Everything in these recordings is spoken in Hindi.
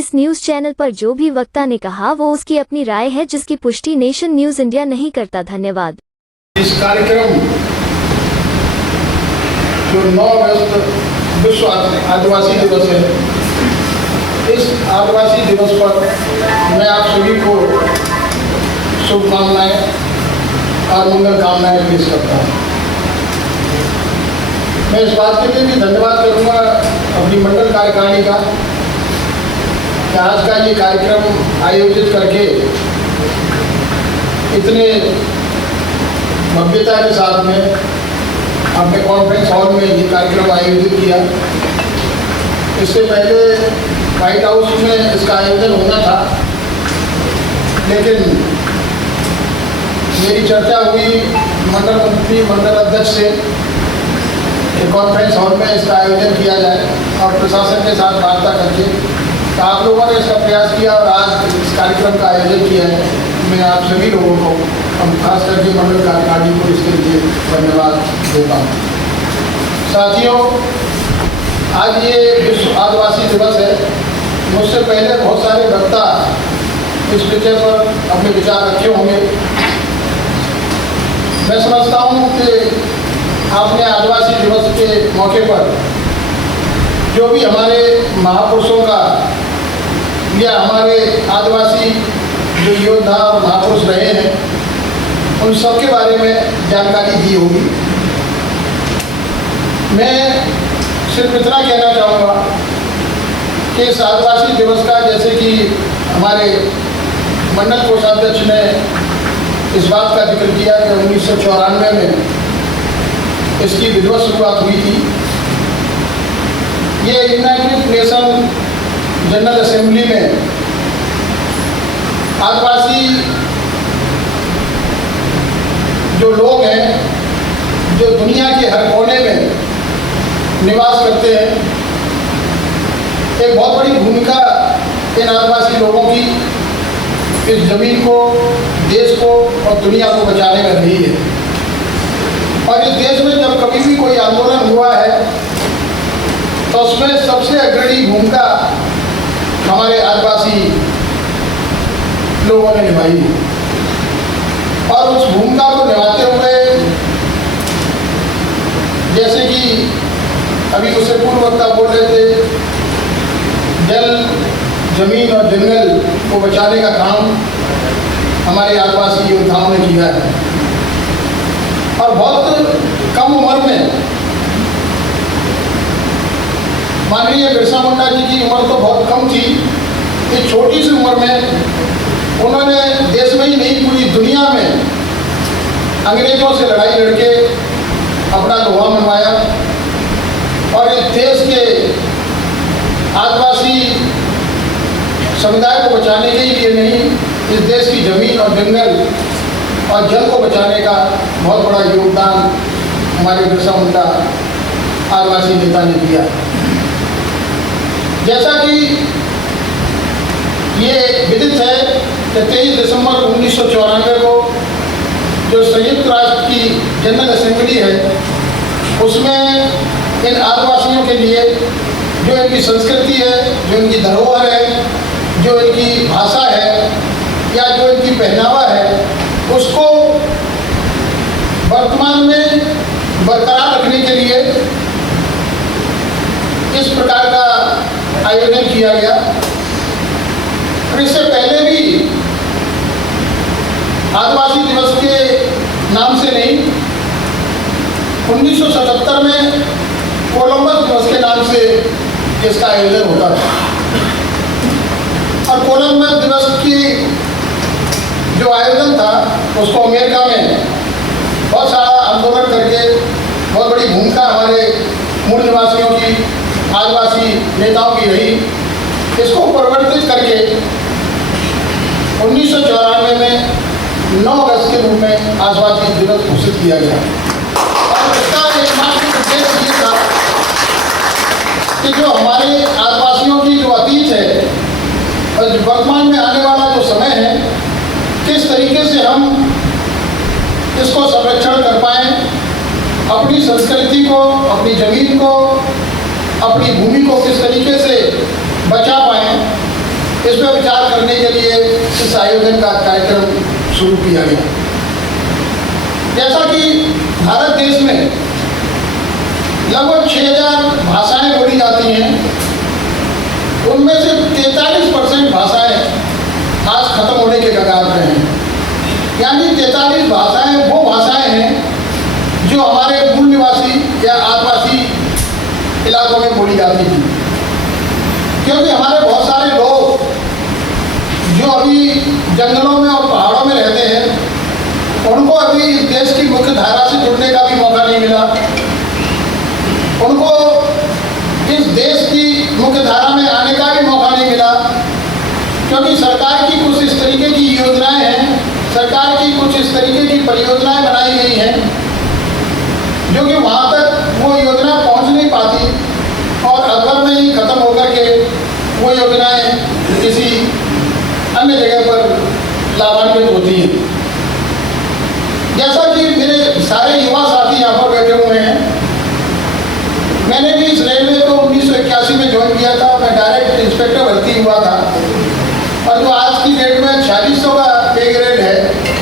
इस न्यूज चैनल पर जो भी वक्ता ने कहा वो उसकी अपनी राय है, जिसकी पुष्टि नेशन न्यूज इंडिया नहीं करता। धन्यवाद। इस कार्यक्रम जो 9 अगस्त विश्व आदिवासी दिवस है, इस आदिवासी दिवस पर मैं आप सभी को शुभकामनाएं और मंगल कामनाएं पेश करता हूँ। मैं इस बात के लिए भी धन्यवाद करूँगा अपनी मंडल कार्यकारिणी का कि आज का ये कार्यक्रम आयोजित करके इतने भव्यता के साथ में अपने कॉन्फ्रेंस हॉल में ये कार्यक्रम आयोजित किया। इससे पहले व्हाइट हाउस में इसका आयोजन होना था, लेकिन मेरी चर्चा हुई मंडल मंत्री मंडल अध्यक्ष से कि कॉन्फ्रेंस हॉल में इसका आयोजन किया जाए और प्रशासन के साथ वार्ता करके तो आप लोगों ने इसका प्रयास किया और आज इस कार्यक्रम का आयोजन किया है। मैं आप सभी लोगों को, हम खास करके मंडल कार्यकारिणी को इसके लिए धन्यवाद देता हूँ। साथियों, आज ये विश्व आदिवासी दिवस है। मुझसे पहले बहुत सारे वक्ता इस विषय पर अपने विचार रखे होंगे। मैं समझता हूँ कि आपने आदिवासी दिवस के मौके पर जो भी हमारे महापुरुषों का या हमारे आदिवासी जो योद्धा और महापुरुष रहे हैं, उन सब के बारे में जानकारी दी होगी। मैं सिर्फ इतना कहना चाहूँगा कि इस आदिवासी दिवस का, जैसे कि हमारे मंडल कोषाध्यक्ष ने इस बात का जिक्र किया कि 1994 में इसकी विधिवत शुरुआत हुई थी। ये यूनाइटेड नेशन जनरल असेंबली में आदिवासी जो लोग हैं, जो दुनिया के हर कोने में निवास करते हैं, एक बहुत बड़ी भूमिका इन आदिवासी लोगों की इस जमीन को, देश को और दुनिया को बचाने में रही है। और इस देश में जब कभी भी कोई आंदोलन हुआ है तो उसमें सबसे अग्रणी भूमिका हमारे आदिवासी लोगों ने निभाई है। और उस भूमिका को निभाते हुए, जैसे कि अभी उससे पूर्व वक्ता बोल रहे थे, जल, जमीन और जंगल को बचाने का काम हमारे आदिवासी योद्धाओं ने किया है। और बहुत कम उम्र में, माननीय बिरसा मुंडा जी की उम्र तो बहुत कम थी, इस छोटी सी उम्र में उन्होंने देश में ही नहीं पूरी दुनिया में अंग्रेजों से लड़ाई लड़के अपना लोहा मनवाया और इस देश के आदिवासी समुदाय को बचाने के लिए नहीं, इस देश की जमीन और जंगल और जल को बचाने का बहुत बड़ा योगदान हमारे बिरसा मुंडा आदिवासी नेता ने दिया। जैसा कि ये विदित है कि 23 दिसंबर 1994 को जो संयुक्त राष्ट्र की जनरल असेंबली है, उसमें इन आदिवासियों के लिए जो इनकी संस्कृति है, जो इनकी धरोहर है, जो इनकी भाषा है या जो इनकी पहनावा है, उसको वर्तमान में बरकरार रखने के लिए इस प्रकार का आयोजन किया गया। और इससे पहले भी आदिवासी दिवस के नाम से नहीं, 1977 में कोलंबस दिवस के नाम से इसका आयोजन होता था। और कोलंबस दिवस की जो आयोजन था, उसको अमेरिका में बहुत सारा आंदोलन करके, बहुत बड़ी भूमिका हमारे मूल निवासियों की, आदिवासी नेताओं की रही। इसको परिवर्तित करके 1994 में 9 अगस्त के रूप में आदिवासी दिवस घोषित किया गया। और इसका एकमात्र उद्देश्य ये था कि जो हमारे आदिवासियों की जो अतीत है और वर्तमान में आने वाला जो समय है, किस तरीके से हम इसको संरक्षण कर पाएँ, अपनी संस्कृति को, अपनी जमीन को, अपनी भूमि को किस तरीके से बचा पाएँ, आयोजन का कार्यक्रम शुरू किया गया। जैसा कि भारत देश में लगभग 6000 भाषाएं बोली जाती हैं, उनमें से 43% भाषाएं आज खत्म होने के कगार पर हैं। यानी 43 भाषाएं वो भाषाएं हैं जो हमारे मूल निवासी या आदिवासी इलाकों में बोली जाती थी। क्योंकि हमारे बहुत सारे लोग जो अभी जंगलों में और पहाड़ों में रहते हैं, उनको अभी इस देश की मुख्य धारा से जुड़ने का भी मौका नहीं मिला। उनको इस देश की मुख्य धारा में आने का भी मौका नहीं मिला, क्योंकि सरकार की कुछ इस तरीके की योजनाएं हैं, सरकार की कुछ इस तरीके की परियोजनाएं बनाई गई हैं जो कि वहाँ तक वो योजना पहुँच नहीं पाती और अकबर में ही खत्म होकर के वो योजनाएं किसी अन्य जगह पर लाभान्वित होती हैं। जैसा कि मेरे सारे युवा साथी यहाँ पर बैठे हुए हैं, मैंने भी इस रेलवे को 1981 में ज्वाइन किया था। मैं डायरेक्ट इंस्पेक्टर भर्ती हुआ था और जो आज की डेट में 4600 का पे ग्रेड है,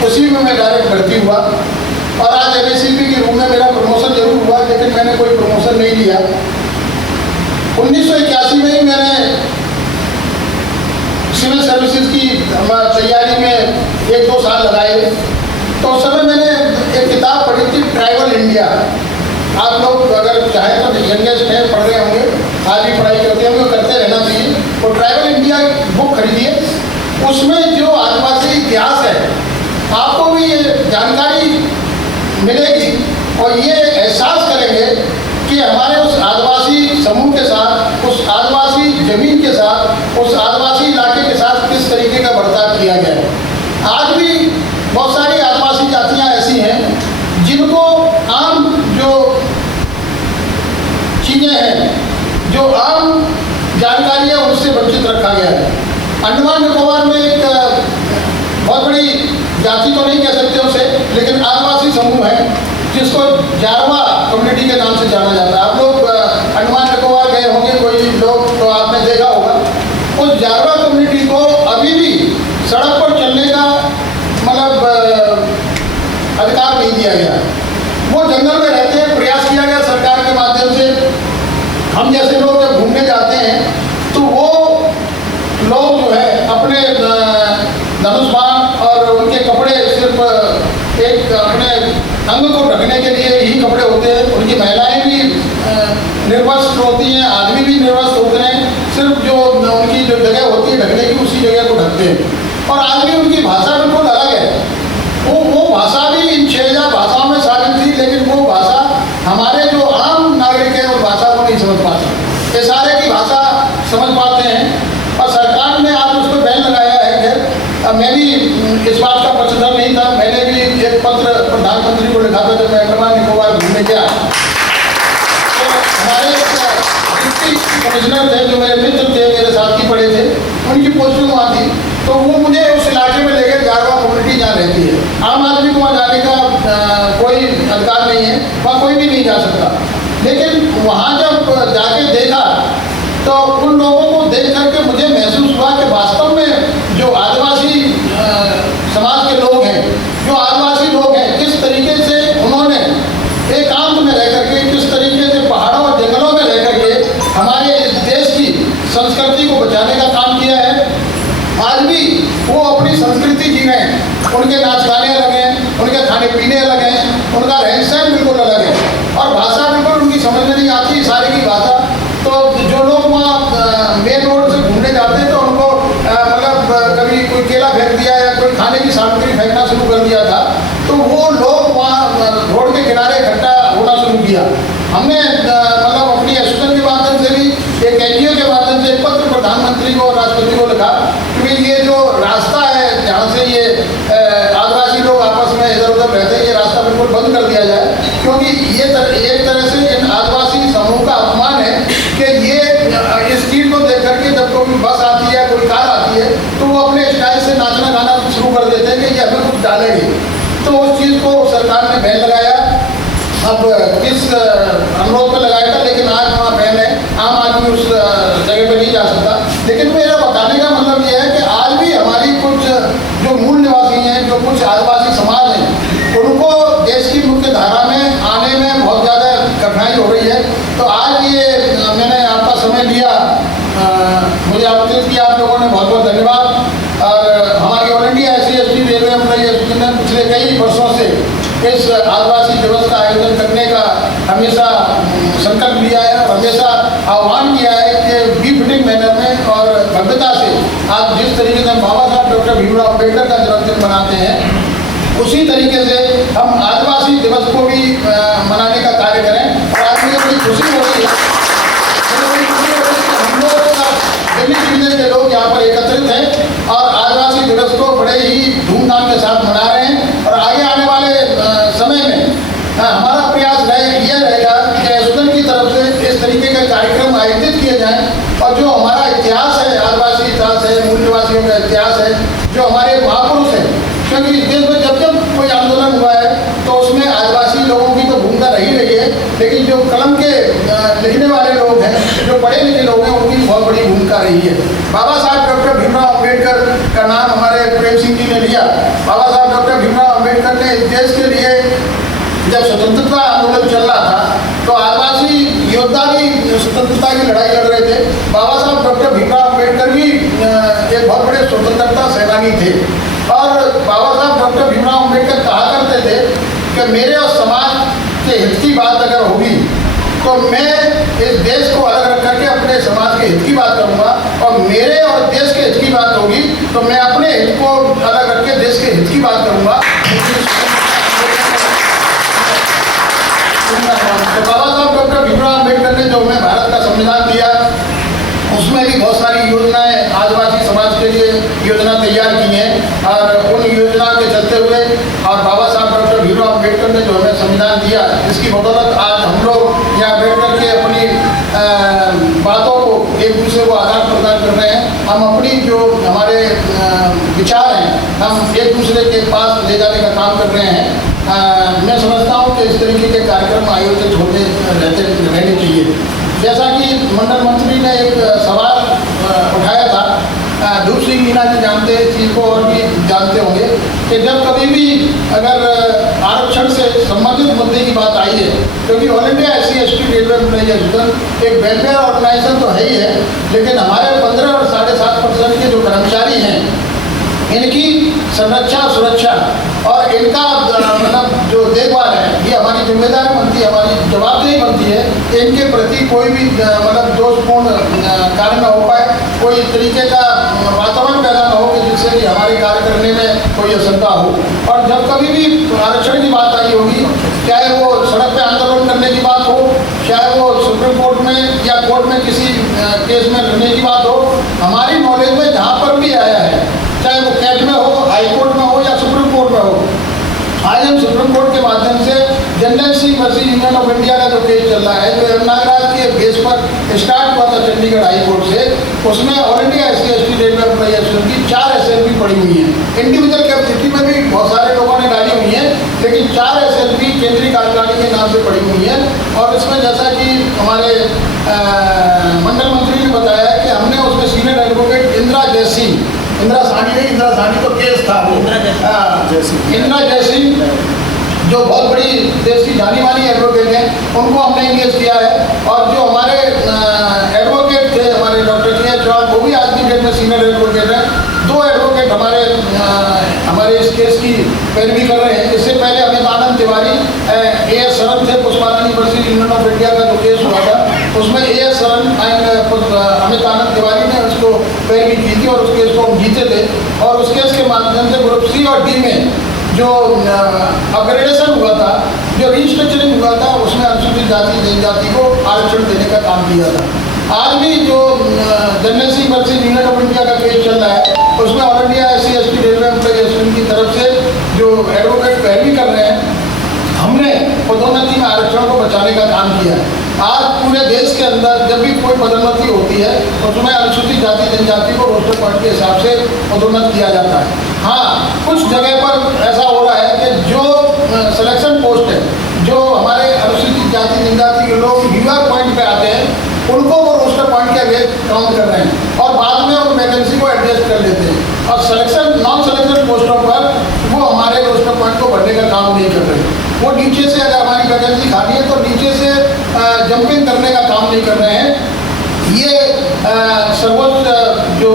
उसी में मैं डायरेक्ट भर्ती हुआ और आज एमएससीपी के रूप में मेरा प्रमोशन जरूर हुआ, लेकिन मैंने कोई प्रमोशन नहीं लिया। 1981 में ही मैंने सिविल सर्विसेज की तैयारी में 1-2 साल लगाए। तो उस समय मैंने एक किताब पढ़ी थी, ट्राइबल इंडिया। आप लोग अगर चाहें तो यंगेस्ट हैं, पढ़ रहे होंगे, आज भी पढ़ाई करते होंगे, करते रहना चाहिए। तो ट्राइबल इंडिया बुक खरीदिए, उसमें जो आदिवासी इतिहास है आपको भी ये जानकारी मिलेगी और ये एहसास करेंगे कि हमारे उस आदिवासी समूह के साथ, उस आदिवासी जमीन के साथ, उस आदिवासी इलाके के साथ किस तरीके का बर्ताव किया गया है। आज भी बहुत सारी आदिवासी जातियां ऐसी हैं जिनको आम जो चीज़ें हैं, जो आम जानकारी है, उससे वंचित रखा गया है। अंडमान निकोबार में एक बहुत बड़ी जाति तो नहीं कह सकते उसे, लेकिन आदिवासी समूह है जिसको जारवा कम्युनिटी के नाम से जाना जाता है। आप लोग अंडमान निकोबार गए होंगे, कोई लोग तो आपने देखा होगा। उस जारवा कम्युनिटी को अभी भी सड़क पर चलने का मतलब अधिकार नहीं दिया गया। वो जंगल में रहते हैं। प्रयास किया गया सरकार के माध्यम से, हम जैसे लोग जब घूमने जाते हैं तो वो लोग जो है अपने धनुष बाण और उनके कपड़े सिर्फ एक अपने अंग को ढकने के लिए ही कपड़े होते हैं। उनकी महिलाएं भी निर्वस्त्र होती हैं, आदमी भी निर्वस्त्र होते हैं। सिर्फ जो उनकी जो जगह होती है ढकने की, उसी जगह को ढकते हैं। और आज भी उनकी भाषा बिल्कुल अलग है। वो भाषा भी इन 6000 भाषाओं में शामिल थी, लेकिन वो भाषा हमारे जो आम नागरिक हैं उस भाषा को नहीं समझ पाते। ये सारे की भाषा समझ पाते हैं और सरकार ने आज उस पर बैन लगाया है। खैर मैं भी इस बात का पक्षधर नहीं था। मैंने भी एक पत्र प्रधानमंत्री को लिखा था जब मैं अंडमान निकोबार घूमने गया। तो हमारे डिप्टी कमिश्नर थे जो मेरे मित्र थे, मेरे साथ ही पढ़े थे, उनकी पोस्टिंग वहाँ थी। तो वो मुझे उस इलाके में लेकर जारवा कम्युनिटी जहाँ रहती है, आम आदमी को वहाँ जाने का कोई अधिकार नहीं है, वहाँ कोई भी नहीं जा सकता। लेकिन वहाँ जब जाके देखा तो उन लोगों को देख करके मुझे महसूस हुआ कि वास्तव में जो आदिवासी समाज के लोग हैं, जो आदिवासी लोग हैं, किस तरीके से उन्होंने एकांत में रह करके, किस तरीके से पहाड़ों और जंगलों में रह करके हमारे इस देश की संस्कृति को बचाने का काम किया है। आज भी वो अपनी संस्कृति जी रहे हैं। उनके नाच गाने अलग हैं, उनके खाने पीने अलग हैं, उनका रहन सहन बिल्कुल अलग है और भाषा बिल्कुल उनकी समझ में नहीं आती सारी की भाषा। तो जो लोग वहाँ मेन रोड से घूमने जाते हैं तो उनको मतलब कभी कोई केला फेंक दिया या कोई खाने की सामग्री फेंकना शुरू कर दिया था, तो वो लोग वहाँ रोड के किनारे इकट्ठा होना शुरू किया। हमने मतलब अपनी एसोसिएशन के माध्यम से भी, एक एनजीओ के माध्यम से पत्र प्रधानमंत्री को और राष्ट्रपति को लिखा कि ये जो रास्ता है जहाँ से ये आदिवासी लोग आपस में इधर उधर रहते हैं, ये रास्ता बिल्कुल बंद कर दिया जाए, क्योंकि ये एक तरह से इन आदिवासी समूह का अपमान है कि ये इस चीज़ को देख करके जब कोई बस आती है, कोई कार आती है, तो वो अपने स्टाइल से नाचना गाना शुरू कर देते हैं कि ये हमें कुछ डालेगी। तो उस चीज़ को सरकार ने बैन लगाया। अब किस अनुरोध पर लगाया था, लेकिन आज वहाँ बैन है, आम आदमी उस जगह पर नहीं जा सकता। लेकिन मेरा बताने का मतलब ये है कि आज भी हमारी कुछ जो बहुत बहुत धन्यवाद। और हमारी all India SC/ST railway employee association ने पिछले कई वर्षों से इस आदिवासी दिवस का आयोजन करने का हमेशा संकल्प लिया है और हमेशा आह्वान किया है कि बी फिटिंग मैनर में और भव्यता से आज जिस तरीके से बाबा साहब डॉक्टर भीमराव अम्बेडकर का जन्मदिन मनाते हैं उसी तरीके से हम आदिवासी दिवस को भी मनाने का कार्य करें। और आज मुझे बड़ी खुशी हो रही है, हम लोग दिल्ली जिले के लोग यहाँ पर एकत्रित हैं और आदिवासी दिवस को बड़े ही धूमधाम के साथ मना रहे हैं। और आगे आने वाले समय में हमारा प्रयास यह रहेगा कि एसोसिएशन की तरफ से इस तरीके के कार्यक्रम आयोजित किए जाएं और जो हमारा इतिहास है, आदिवासी इतिहास है, मूलवासियों का इतिहास है, जो हमारे महापुरुष हैं, क्योंकि इस देश में जब जब कोई आंदोलन हुआ है तो उसमें आदिवासी लोगों की तो भूमिका रही है, लेकिन जो कलम के लिखने वाले लोग हैं, जो पढ़े लिखे लोग हैं, उनकी बहुत बड़ी भूमिका रही है। बाबा साहब डॉक्टर भीमराव अम्बेडकर का नाम हमारे प्रेम सिंह जी ने लिया। बाबा साहब डॉक्टर भीमराव अम्बेडकर ने इस देश के लिए जब स्वतंत्रता आंदोलन चल रहा था तो आदिवासी योद्धा भी स्वतंत्रता की लड़ाई लड़ रहे थे। बाबा साहब डॉक्टर भीमराव अम्बेडकर भी एक बहुत बड़े स्वतंत्रता सेनानी थे और बाबा साहब डॉक्टर भीमराव अम्बेडकर कहा करते थे कि मेरे और समाज के हित की बात अगर होगी तो मैं इस देश को अलग रख करके अपने समाज के हित की बात करूंगा और मेरे और देश के हित की बात होगी तो मैं अपने हित को अलग रख के देश के हित की बात करूंगा। तो बाबा साहब डॉक्टर भीमराव अम्बेडकर ने जो हमें भारत का संविधान दिया उसमें भी बहुत सारी योजनाएं आदिवासी समाज के लिए योजना तैयार की हैं और उन योजना के चलते हुए और बाबा साहब डॉक्टर भीमराव अम्बेडकर ने जो हमें संविधान दिया जिसकी बदौलत आज हम लोग यहाँ बैठ करके अपनी बातों को एक दूसरे को आदान प्रदान कर रहे हैं। हम अपनी जो हमारे विचार हैं हम एक दूसरे के पास ले जाने का काम कर रहे हैं। मैं समझता हूँ कि इस तरीके के कार्यक्रम आयोजित होते रहने चाहिए। जैसा कि मंडल मंत्री ने एक सवाल उठाया था, धूप सिंह मीना जी जानते हैं इस चीज़ को और भी जानते होंगे कि जब कभी भी अगर आरक्षण से संबंधित मुद्दे की बात आई है, क्योंकि all India SC/ST railway employee association एक वेलफेयर ऑर्गेनाइजेशन तो है ही है, लेकिन हमारे 15 और 7.5% के जो कर्मचारी हैं इनकी संरक्षा सुरक्षा और इनका मतलब जो देखभाल है ये हमारी जिम्मेदारी बनती है, हमारी जवाबदेही बनती है। इनके प्रति कोई भी मतलब दोषपूर्ण कार्य न हो पाए, कोई तरीके का वातावरण पैदा न हो कि जिससे कि हमारे कार्य करने में कोई असुविधा हो। और जब कभी भी आरक्षण की बात आई होगी, चाहे वो सड़क पे आंदोलन करने की बात हो, चाहे वो सुप्रीम कोर्ट में या कोर्ट में किसी केस में लड़ने की बात हो, हमारी नॉलेज में जहाँ पर भी आया है, चाहे वो कैट में हो, हाई कोर्ट में हो या सुप्रीम कोर्ट में हो, आज हम सुप्रीम कोर्ट के माध्यम से general Singh versus union of India का जो केस चल रहा है, जो नागराज के बेस पर स्टार्ट हुआ था चंडीगढ़ हाई कोर्ट से, उसमें all India SC/ST railway employee association की 4 SLP पड़ी हुई हैं। इंडिविजुअल कैपेसिटी में भी बहुत सारे लोगों ने डाली हुई हैं, लेकिन 4 SLP केंद्रीय कार्यकारिणी के नाम से पड़ी हुई हैं। और इसमें जैसा कि हमारे मंडल मंत्री ने बताया कि हमने उसमें सीनियर एडवोकेट इंदिरा साहनी तो केस था वो इंदिरा जयसिंह जो बहुत बड़ी देश की जानी मानी एडवोकेट हैं, उनको हमने इंगेज किया है। और जो हमारे एडवोकेट थे हमारे डॉक्टर K.H. चौहान, वो भी आज की डेट में सीनियर एडवोकेट हैं। 2 एडवोकेट हमारे इस केस की पैरवी कर रहे हैं। इससे पहले अमित आनंद तिवारी A.S. सरन थे, Pushparani versus union of India का जो केस हुआ था उसमें A.S. सरन एंड अमित आनंद तिवारी ने उसको पैरवी की थी और उस केस को हम जीते थे। और उस केस के माध्यम से ग्रुप C और D में जो अपग्रेडेशन हुआ था, जो रिस्ट्रक्चरिंग हुआ था, उसमें अनुसूचित जाति जनजाति को आरक्षण देने का काम किया था। आज भी जो general Singh versus union of India का केस चल रहा है उसमें all India SC/ST railway employee association की तरफ से जो एडवोकेट पैरवी कर रहे हैं, हमने पदोन्नति में आरक्षण को बचाने का काम किया है। आज पूरे देश के अंदर जब भी कोई पदोन्नति होती है तो उसमें अनुसूचित जाति जनजाति को रोस्टर पॉइंट के हिसाब से पदोन्नत किया जाता है। हाँ, कुछ जगह पर ऐसा हो रहा है कि जो सिलेक्शन पोस्ट है, जो हमारे अनुसूचित जाति जनजाति के लोग यूआर पॉइंट पे आते हैं, उनको वो रोस्टर पॉइंट के वे काउंट कर रहे हैं और बाद में उन वैकेंसी को एडजस्ट कर लेते हैं। और सिलेक्शन नॉन सिलेक्शन पोस्टों पर वो हमारे रोस्टर पॉइंट को भरने का काम नहीं कर रहे। वो नीचे से अगर हमारी वैकेंसी खाली है तो नीचे से जंपिंग करने का काम नहीं कर रहे हैं। ये सर्वोच्च जो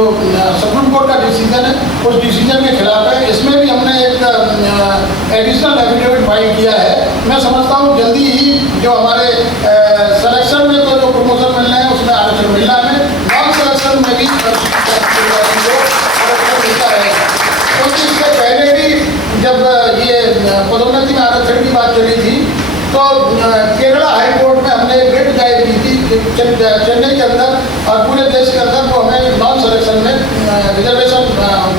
सुप्रीम कोर्ट का डिसीजन है उस डिसीजन के खिलाफ है। इसमें भी हमने एक एडिशनल एफिडेविट फाइल किया है। मैं समझता हूँ जल्दी ही जो हमारे सिलेक्शन में तो जो प्रमोशन मिलने हैं उसमें आरक्षण मिलना है, नॉन सिलेक्शन में भी आरक्षण मिलता है। क्योंकि इससे पहले भी जब ये पदोन्नति में आरक्षण की बात चली थी तो केरला हाई कोर्ट में हमने रिट दायर की थी चेन्नई के अंदर और पूरे देश के अंदर, वो हमें नॉन सिलेक्शन में रिजर्वेशन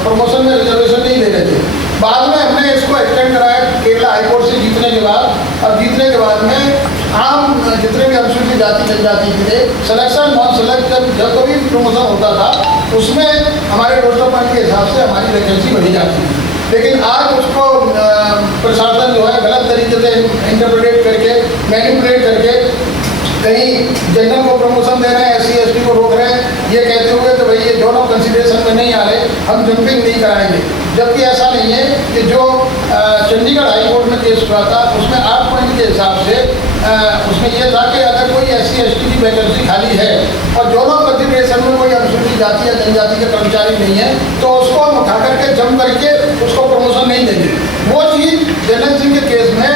प्रमोशन में रिजर्वेशन नहीं दे रहे थे। बाद में हमने इसको एक्सटेंड कराया केरला हाई कोर्ट से जीतने के बाद, और जीतने के बाद में आम जितने भी अनुसूचित जाति जनजाति थे सिलेक्शन नॉन सिलेक्शन जब कभी प्रमोशन होता था उसमें हमारे रोस्टर पॉइंट के हिसाब से हमारी वैकेंसी बढ़ी जाती थी। लेकिन आज उसको प्रशासन जो है गलत तरीके से इंटरप्रेट करके मैनिपुलेट करके कहीं जनरल को प्रमोशन दे रहे हैं, SC ST को रोक रहे हैं, ये कहते हुए कि भाई ये दोनों कंसिडरेशन में नहीं आ रहे, हम जंपिंग नहीं कराएंगे। जबकि ऐसा नहीं है कि जो चंडीगढ़ हाई कोर्ट में केस हुआ था उसमें 8 पॉइंट के हिसाब से उसमें यह था कि अगर कोई SC ST की वैकेंसी खाली है और दोनों कंसिडरेशन में कोई अनुसूचित जाति या जनजाति के कर्मचारी नहीं है तो उसको हम उठा करके जम करके उसको प्रमोशन नहीं देंगे। वो चीज़ जनरल सिंह के केस में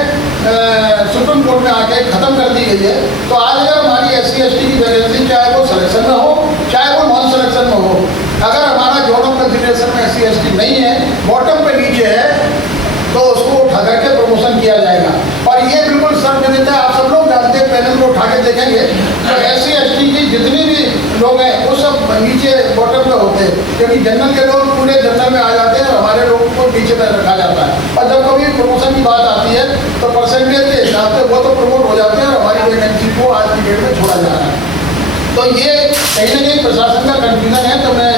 सुप्रीम कोर्ट में आके खत्म कर दी गई है। तो आज अगर हमारी SC ST की वैकेंसी चाहे वो सिलेक्शन में हो चाहे वो नॉन सिलेक्शन में हो, अगर हमारा जोनल कंसिडरेशन में SC ST नहीं है, बॉटम पे नीचे है, तो उसको उठा करके प्रमोशन किया जाएगा। और ये बिल्कुल सर्वविदित है, आप सब लोग जानते हैं, पैनल को उठा के देखेंगे तो SC ST की जितनी भी लोग हैं वो सब नीचे बॉटम पे होते हैं, क्योंकि जनरल के लोग पूरे जनरल में आ जाते हैं और हमारे लोगों को नीचे में रखा जाता है। और जब कभी प्रमोशन की बात आती है तो परसेंटेज के हिसाब से वो तो प्रमोट हो जाते हैं और हमारी वैकेंसी को आज की डेट में छोड़ा जा रहा है। तो ये कहीं ना कहीं प्रशासन का कंफ्यूजन है। तो मैं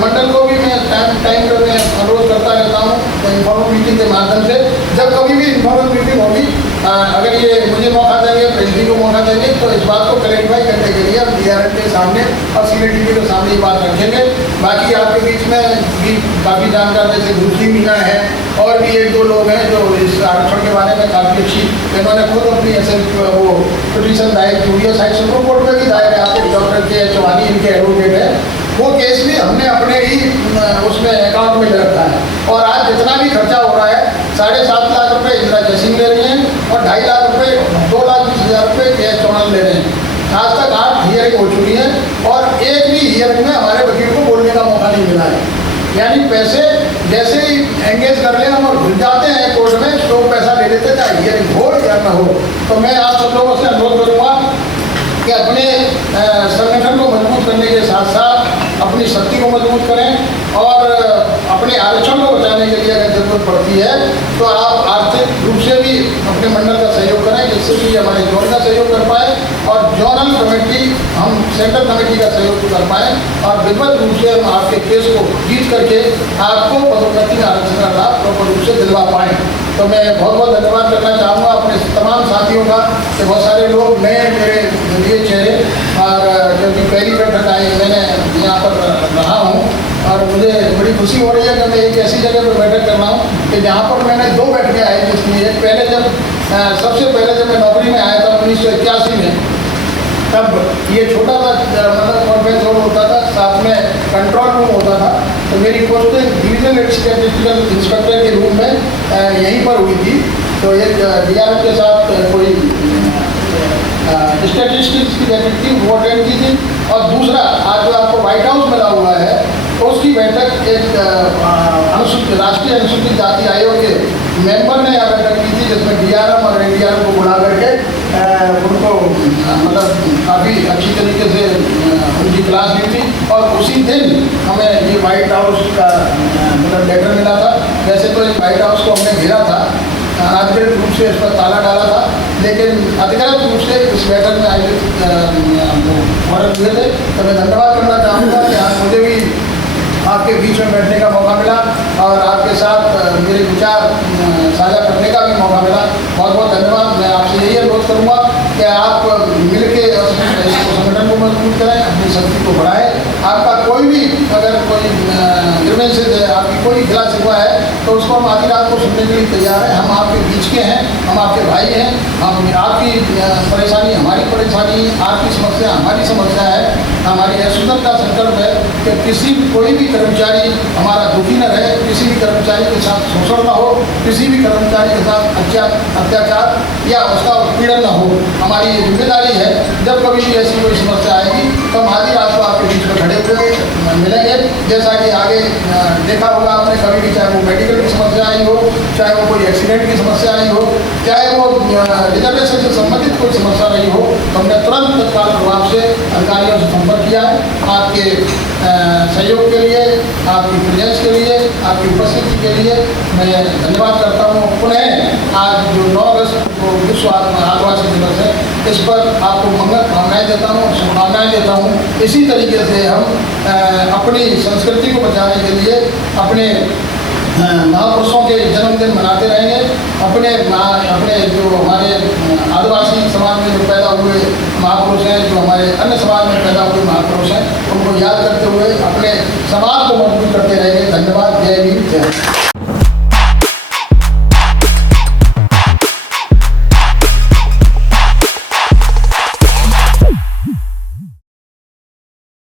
मंडल को भी मैं टाइम पर मैं अनुरोध करता रहता हूँ इन्फॉर्मल मीटिंग के माध्यम से, जब कभी भी इन्फॉर्मल मीटिंग होगी अगर ये मुझे मौका देंगे, प्रेसिडेंट को मौका देंगे, तो इस बात को क्लैरिफाई करने के लिए हम DRM के सामने और CNTV के सामने ये बात रखेंगे। बाकी आपके बीच में भी काफ़ी जानकार जैसे दूसरी मीना है और भी 1-2 लोग हैं जो इस आरक्षण के बारे में काफ़ी अच्छी, इन्होंने खुद अपनी ऐसे वो पिटीशन दायर की हुई है, शायद सुप्रीम कोर्ट में भी दायर है। आपके डॉक्टर के चौहानी इनके एडवोकेट है, वो केस भी हमने अपने ही उसमें अकाउंट में ले रखा है। और आज जितना भी खर्चा हो रहा है 7.5 लाख रुपए इंदिरा जयसिंह ले रही हैं और 2.5 लाख रुपए 2,20,000 रुपये KH चौहान ले रहे हैं। आज तक 8 हियरिंग हो चुकी है और एक भी हियरिंग में हमारे वकील को बोलने का मौका नहीं मिला है। यानी पैसे जैसे ही एंगेज कर लें हम और घुस जाते हैं कोर्ट में तो पैसा ले लेते, चाहे हियरिंग हो या ना हो। तो मैं आप सब लोगों से अनुरोध करूँगा कि अपने संगठन को मजबूत करने के साथ साथ अपनी शक्ति को मजबूत करें और अपने आरक्षण को बचाने के लिए अगर जरूरत पड़ती है तो आप आर्थिक रूप से भी अपने मंडल का सहयोग करें, जिससे कि हमारे जोन का सहयोग कर पाए और जोनल कमेटी हम सेंट्रल कमेटी का सहयोग कर पाएँ और विधिवत रूप से हम आपके केस को जीत करके आपको पदोन्नति में आरक्षण का लाभ प्रॉपर रूप से दिलवा पाएँ। तो मैं बहुत बहुत धन्यवाद करना चाहूँगा अपने तमाम साथियों का कि बहुत सारे लोग नए मेरे लिए चेहरे और क्योंकि पहली बैठक आई मैंने यहाँ पर रहा हूँ और मुझे बड़ी खुशी हो रही है कि मैं एक ऐसी जगह पर बैठक कर रहा हूँ कि जहाँ पर मैंने 2 बैठकें आई जिसमें एक पहले जब सबसे पहले जब मैं नौकरी में आया था 1981 में, तब ये छोटा सा मतलब कॉन्फ्रेंस हॉल होता था, साथ में कंट्रोल रूम होता था। तो मेरी पोस्टिंग डिविजनल स्टैटिस्टिकल इंस्पेक्टर के रूम में यहीं पर हुई थी। तो एक DRM के साथ कोई स्टैटिस्टिक्स की बैठक थी, वो अटेंड की थी। और दूसरा आज जो आपको व्हाइट हाउस मिला हुआ है तो उसकी बैठक एक अनुसूचित राष्ट्रीय अनुसूचित जाति आयोग के मेंबर ने यहाँ बैठक की थी, जिसमें DRM और NDRM को बुला करके उनको मतलब काफ़ी अच्छी तरीके से उनकी क्लास ली थी। और उसी दिन हमें ये व्हाइट हाउस का मतलब लेटर मिला था। वैसे तो इस व्हाइट हाउस को हमने घेरा था, अधिकृत रूप से इस पर ताला डाला था, लेकिन अधिकृत रूप से इस बैठक में आयोजित मदद हुए थे। तो मैं धन्यवाद करना चाहूँगा कि आज मुझे भी आपके बीच में बैठने का मौका मिला और आपके साथ मेरे विचार साझा करने का भी मौका मिला। बहुत बहुत धन्यवाद। मैं आपसे यही अनुरोध करूँगा कि आप मिलकर संगठन को मजबूत करें, अपनी शक्ति को बढ़ाएं। आपका कोई भी अगर कोई ग्रीवेंसेस है, आपकी कोई खिला शिकवा है तो उसको हम आधी रात को सुनने के लिए तैयार हैं। हम आपके बीच के हैं, हम आपके भाई हैं, हम आपकी परेशानी हमारी परेशानी, आपकी समस्या हमारी समस्या है। हमारी यशोधन का संकल्प है कि कोई भी कर्मचारी हमारा दुखी न रहे, किसी भी कर्मचारी के साथ शोषण न हो, किसी भी कर्मचारी के साथ अत्याचार या उसका उत्पीड़न न हो। हमारी ये जिम्मेदारी है। जब कभी भी ऐसी कोई समस्या आएगी तो हम आधी रात को आपके बीच में खड़े हुए मिलेंगे। जैसा कि आगे देखा होगा आपने, कभी भी चाहे वो मेडिकल की समस्या आई हो, चाहे वो कोई एक्सीडेंट की समस्या आई हो, चाहे वो रिजर्वेशन से संबंधित कोई समस्या रही हो, तो हमने तुरंत तत्काल प्रभाव से अधिकारियों से संपर्क किया है। आपके सहयोग के लिए, आपकी प्रेजेंस के लिए, आपकी उपस्थिति के लिए मैं धन्यवाद करता हूँ। पुनः आज जो 9 अगस्त को विश्व आदिवासी दिवस है, इस पर आपको मंगल कामनाएं देता हूँ, शुभकामनाएं देता हूँ। इसी तरीके से हम अपनी संस्कृति को बचाने के लिए अपने महापुरुषों के जन्मदिन मनाते रहेंगे। अपने जो हमारे आदिवासी समाज में जो पैदा हुए महापुरुष हैं, जो हमारे अन्य समाज में पैदा हुए महापुरुष हैं, उनको याद करते हुए अपने समाज को मजबूत करते रहेंगे। धन्यवाद।